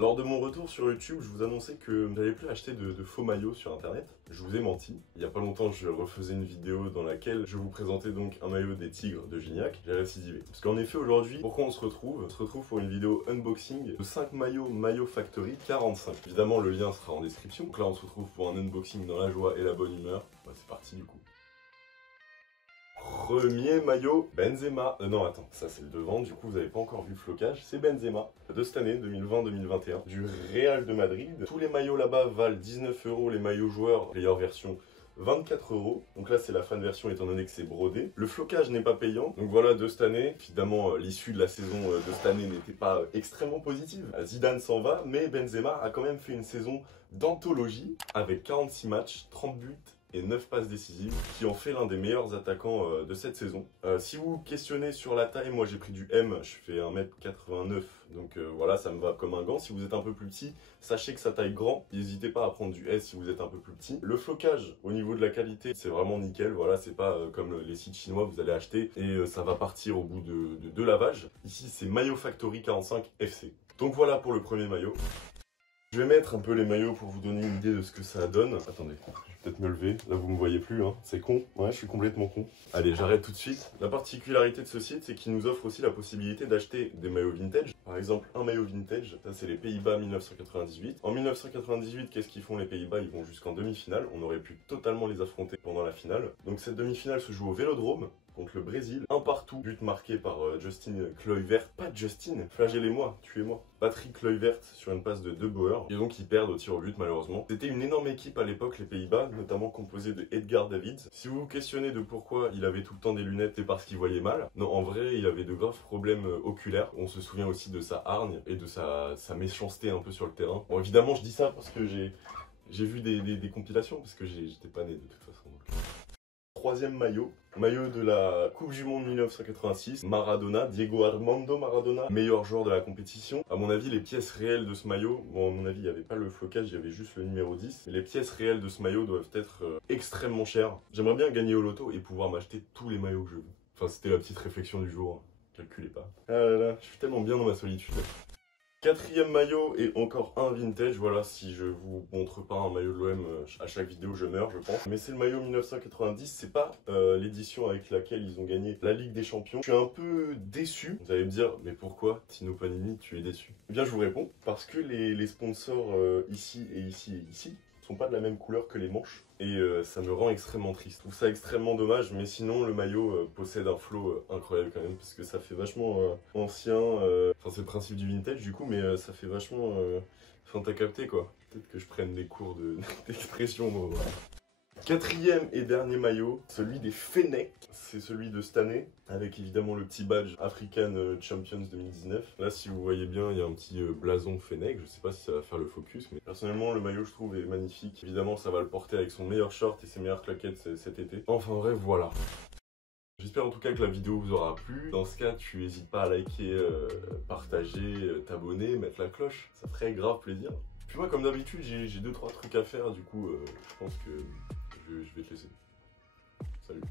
Lors de mon retour sur YouTube, je vous annonçais que j'allais plus acheter de faux maillots sur internet. Je vous ai menti. Il y a pas longtemps, je refaisais une vidéo dans laquelle je vous présentais donc un maillot des Tigres de Gignac. J'ai récidivé. Parce qu'en effet, aujourd'hui, pourquoi on se retrouve? On se retrouve pour une vidéo unboxing de 5 maillots Maillot Factory 45. Évidemment, le lien sera en description. Donc là, on se retrouve pour un unboxing dans la joie et la bonne humeur. Bah, c'est parti du coup. Premier maillot, Benzema. Non, attends, ça c'est le devant, du coup vous n'avez pas encore vu le flocage. C'est Benzema de cette année, 2020-2021, du Real de Madrid. Tous les maillots là-bas valent 19 €, les maillots joueurs, player version 24 €. Donc là c'est la fan version étant donné que c'est brodé. Le flocage n'est pas payant. Donc voilà, de cette année, évidemment l'issue de la saison de cette année n'était pas extrêmement positive. Zidane s'en va, mais Benzema a quand même fait une saison d'anthologie avec 46 matchs, 30 buts et 9 passes décisives, qui en fait l'un des meilleurs attaquants de cette saison. Si vous questionnez sur la taille, moi j'ai pris du M, je fais 1m89, donc voilà, ça me va comme un gant. Si vous êtes un peu plus petit, sachez que ça taille grand, n'hésitez pas à prendre du S si vous êtes un peu plus petit. Le flocage, au niveau de la qualité, c'est vraiment nickel, voilà, c'est pas comme les sites chinois, vous allez acheter et ça va partir au bout de 2 lavages. Ici c'est Maillot Factory 45 FC. Donc voilà pour le premier maillot. Je vais mettre un peu les maillots pour vous donner une idée de ce que ça donne. Attendez, je vais peut-être me lever. Là, vous me voyez plus, hein. C'est con. Ouais, je suis complètement con. Allez, j'arrête tout de suite. La particularité de ce site, c'est qu'il nous offre aussi la possibilité d'acheter des maillots vintage. Par exemple, un maillot vintage, ça c'est les Pays-Bas 1998. En 1998, qu'est-ce qu'ils font les Pays-Bas? Ils vont jusqu'en demi-finale. On aurait pu totalement les affronter pendant la finale. Donc cette demi-finale se joue au Vélodrome contre le Brésil, un partout, but marqué par Justin Kluivert, pas Justin, flagellez-moi, tuez-moi, Patrick Kluivert sur une passe de De Boer, et donc ils perdent au tir au but malheureusement. C'était une énorme équipe à l'époque, les Pays-Bas, notamment composée de Edgar Davids. Si vous vous questionnez de pourquoi il avait tout le temps des lunettes, c'est parce qu'il voyait mal. Non, en vrai, il avait de graves problèmes oculaires. On se souvient aussi de sa hargne et de sa méchanceté un peu sur le terrain. Bon, évidemment, je dis ça parce que j'ai vu des compilations, parce que j'étais pas né de toute façon. Troisième maillot, maillot de la Coupe du Monde 1986, Maradona, Diego Armando Maradona, meilleur joueur de la compétition. À mon avis, les pièces réelles de ce maillot, bon à mon avis il n'y avait pas le flocage, il y avait juste le numéro 10, mais les pièces réelles de ce maillot doivent être extrêmement chères. J'aimerais bien gagner au loto et pouvoir m'acheter tous les maillots que je veux. Enfin c'était la petite réflexion du jour, calculez pas. Ah là là, je suis tellement bien dans ma solitude. Quatrième maillot et encore un vintage, voilà, si je vous montre pas un maillot de l'OM à chaque vidéo je meurs je pense. Mais c'est le maillot 1990, c'est pas l'édition avec laquelle ils ont gagné la Ligue des Champions. Je suis un peu déçu, vous allez me dire, mais pourquoi Tino Panini tu es déçu? Eh bien je vous réponds, parce que les sponsors ici et ici et ici sont pas de la même couleur que les manches et ça me rend extrêmement triste. Je trouve ça extrêmement dommage, mais sinon le maillot possède un flow incroyable quand même parce que ça fait vachement ancien, enfin c'est le principe du vintage du coup, mais ça fait vachement, enfin t'as capté quoi. Peut-être que je prenne des cours d'expression. Voilà. Quatrième et dernier maillot, celui des Fennecs, c'est celui de cette année, avec évidemment le petit badge African Champions 2019. Là, si vous voyez bien, il y a un petit blason Fennec, je sais pas si ça va faire le focus, mais personnellement, le maillot, je trouve, est magnifique. Évidemment, ça va le porter avec son meilleur short et ses meilleures claquettes cet été. Enfin, bref, voilà. J'espère en tout cas que la vidéo vous aura plu. Dans ce cas, tu n'hésites pas à liker, partager, t'abonner, mettre la cloche, ça ferait grave plaisir. Puis moi, comme d'habitude, j'ai 2-3 trucs à faire, du coup, je pense que je vais te laisser. Salut.